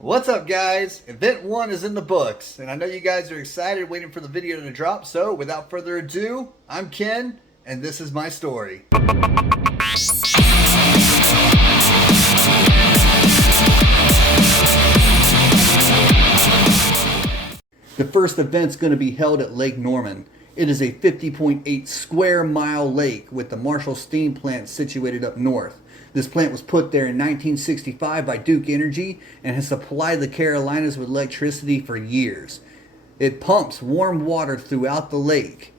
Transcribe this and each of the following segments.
What's up, guys? Event 1 is in the books, and I know you guys are excited waiting for the video to drop, so without further ado, I'm Ken, and this is my story. The first event's going to be held at Lake Norman. It is a 50.8 square mile lake with the Marshall Steam Plant situated up north. This plant was put there in 1965 by Duke Energy and has supplied the Carolinas with electricity for years. It pumps warm water throughout the lake,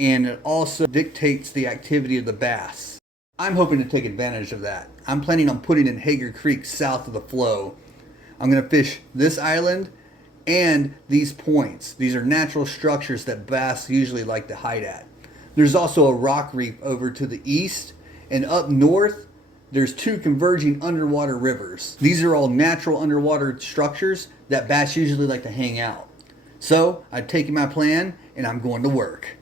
and it also dictates the activity of the bass. I'm hoping to take advantage of that. I'm planning on putting in Hager Creek south of the flow. I'm going to fish this island and these points. These are natural structures that bass usually like to hide at. There's also a rock reef over to the east, and up north there's two converging underwater rivers. These are all natural underwater structures that bass usually like to hang out. So I've taken my plan and I'm going to work.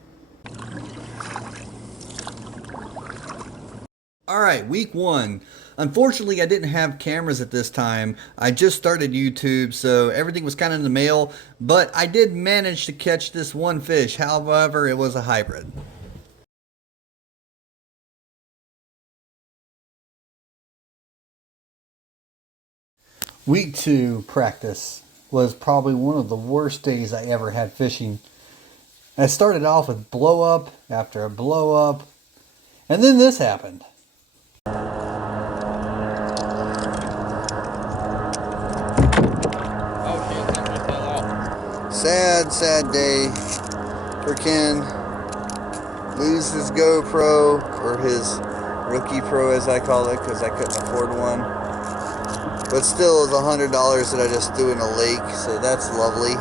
Alright, week 1. Unfortunately, I didn't have cameras at this time. I just started YouTube, so everything was kind of in the mail, but I did manage to catch this one fish. However, it was a hybrid. Week 2 practice was probably one of the worst days I ever had fishing. I started off with blow up after a blow up, and then this happened. Sad day for Ken. Lose his GoPro, or his Rookie Pro as I call it, because I couldn't afford one. But still, it was $100 that I just threw in a lake, so that's lovely.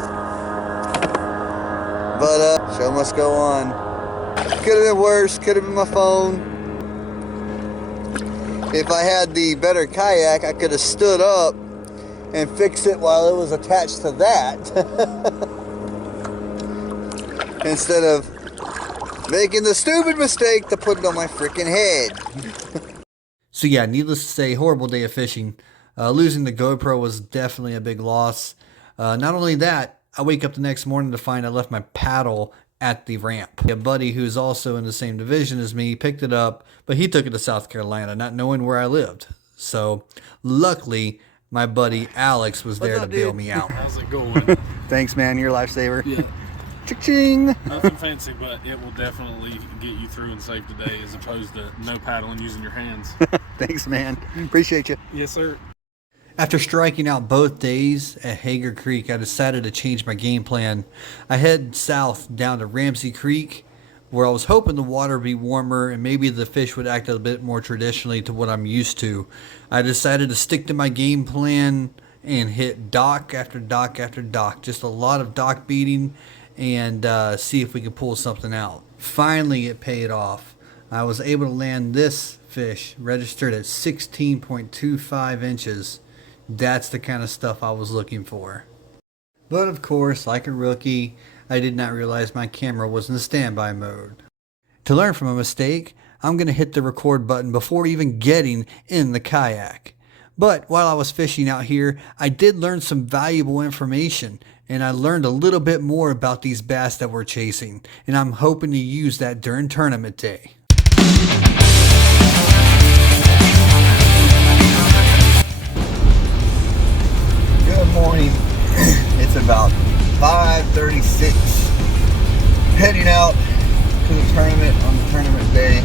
But show must go on. Could have been worse, could have been my phone. If I had the better kayak, I could have stood up and fixed it while it was attached to that. Instead of making the stupid mistake to put it on my freaking head. So yeah, needless to say, horrible day of fishing. Losing the GoPro was definitely a big loss. Not only that, I wake up the next morning to find I left my paddle at the ramp. A buddy who's also in the same division as me picked it up, but he took it to South Carolina, not knowing where I lived. So luckily, my buddy Alex was there to bail me out. How's it going? Thanks, man. You're a lifesaver. Yeah. Ching. Nothing fancy, but it will definitely get you through and safe today, as opposed to no paddling using your hands. Thanks, man. Appreciate you. Yes, sir. After striking out both days at Hager Creek, I decided to change my game plan. I head south down to Ramsey Creek, where I was hoping the water would be warmer and maybe the fish would act a bit more traditionally to what I'm used to. I decided to stick to my game plan and hit dock after dock after dock. Just a lot of dock beating and see if we could pull something out. Finally, it paid off. I was able to land this fish registered at 16.25 inches. That's the kind of stuff I was looking for. But of course, like a rookie, I did not realize my camera was in standby mode. To learn from a mistake, I'm going to hit the record button before even getting in the kayak. But while I was fishing out here, I did learn some valuable information, and I learned a little bit more about these bass that we're chasing, and I'm hoping to use that during tournament day. Good morning. It's about 5:36. Heading out to the tournament on the tournament day.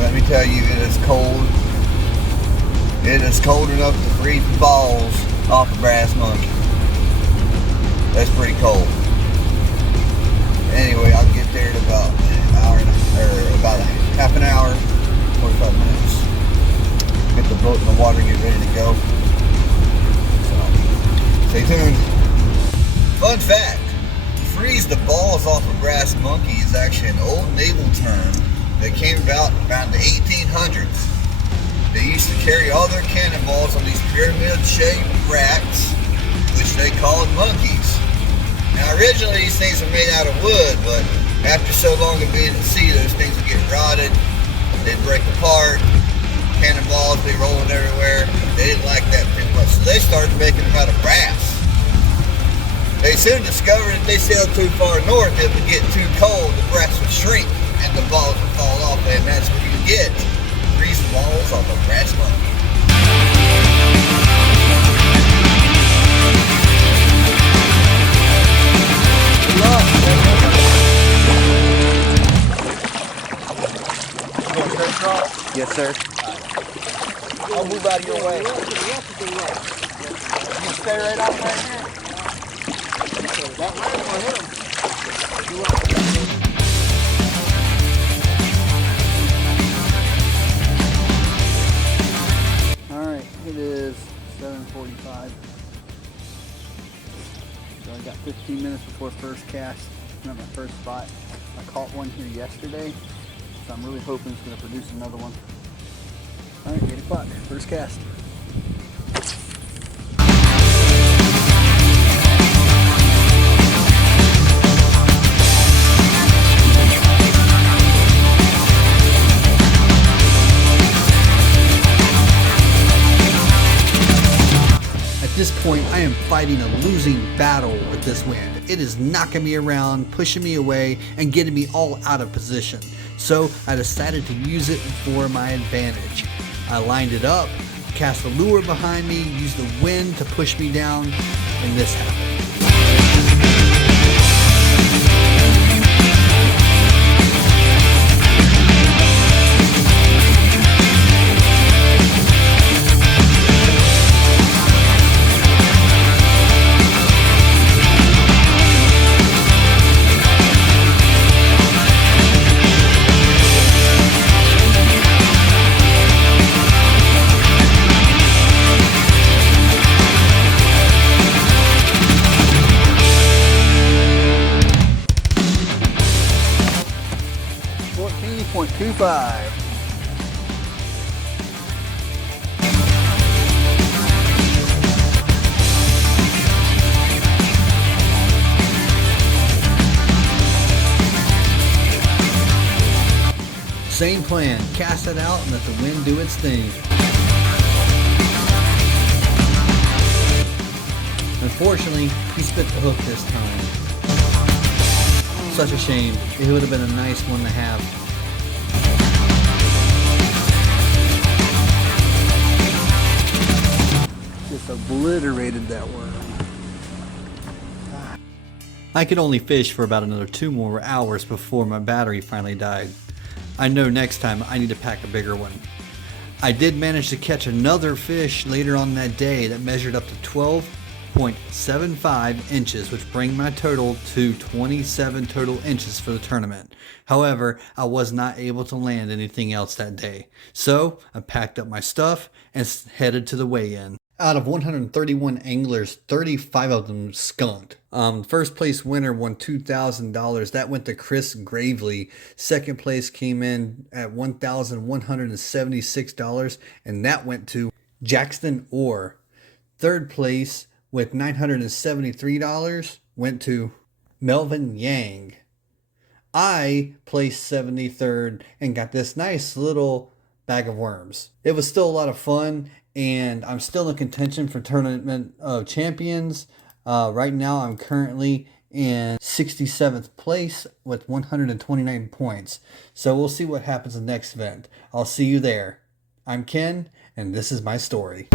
Let me tell you, it is cold. It is cold enough to freeze the balls off a brass monkey. That's pretty cold. Anyway, I'll get there in about about a half an hour, 45 minutes. Get the boat in the water, get ready to go. Stay tuned. Fun fact, freeze the balls off a brass monkey is actually an old naval term that came about around the 1800s. They used to carry all their cannonballs on these pyramid-shaped racks, which they called monkeys. Now originally these things were made out of wood, but after so long of being at sea, those things would get rotted, they'd break apart, cannonballs be rolling everywhere. They didn't like that too much, so they started making them out of brass. They soon discovered if they sailed too far north, it would get too cold, the brass would shrink and the balls would fall off, and that's what you get. Greased balls off a brass monkey. Good luck. You want to straight? Yes, sir. I'll move out of your way. You can stay right out right here. That way will hit him. Alright, it is 7:45. So I got 15 minutes before first cast. I'm at my first spot. I caught one here yesterday, so I'm really hoping it's going to produce another one. Alright, 8 o'clock, first cast. At this point, I am fighting a losing battle with this wind. It is knocking me around, pushing me away, and getting me all out of position. So I decided to use it for my advantage. I lined it up, cast a lure behind me, used the wind to push me down, and this happened. .25. Same plan, cast it out and let the wind do its thing. Unfortunately, he spit the hook this time. Such a shame. It would have been a nice one to have. Just obliterated that worm. I could only fish for about another 2 more hours before my battery finally died. I know next time I need to pack a bigger one. I did manage to catch another fish later on that day that measured up to 12.75 inches, which bring my total to 27 total inches for the tournament. However, I was not able to land anything else that day. So I packed up my stuff and headed to the weigh-in. Out of 131 anglers, 35 of them skunked. First place winner won $2,000. That went to Chris Gravely. Second place came in at $1,176, and that went to Jackson Orr. Third place with $973 went to Melvin Yang. I placed 73rd and got this nice little bag of worms. It was still a lot of fun, and I'm still in contention for Tournament of Champions. Right now I'm currently in 67th place with 129 points. So we'll see what happens in the next event. I'll see you there. I'm Ken, and this is my story.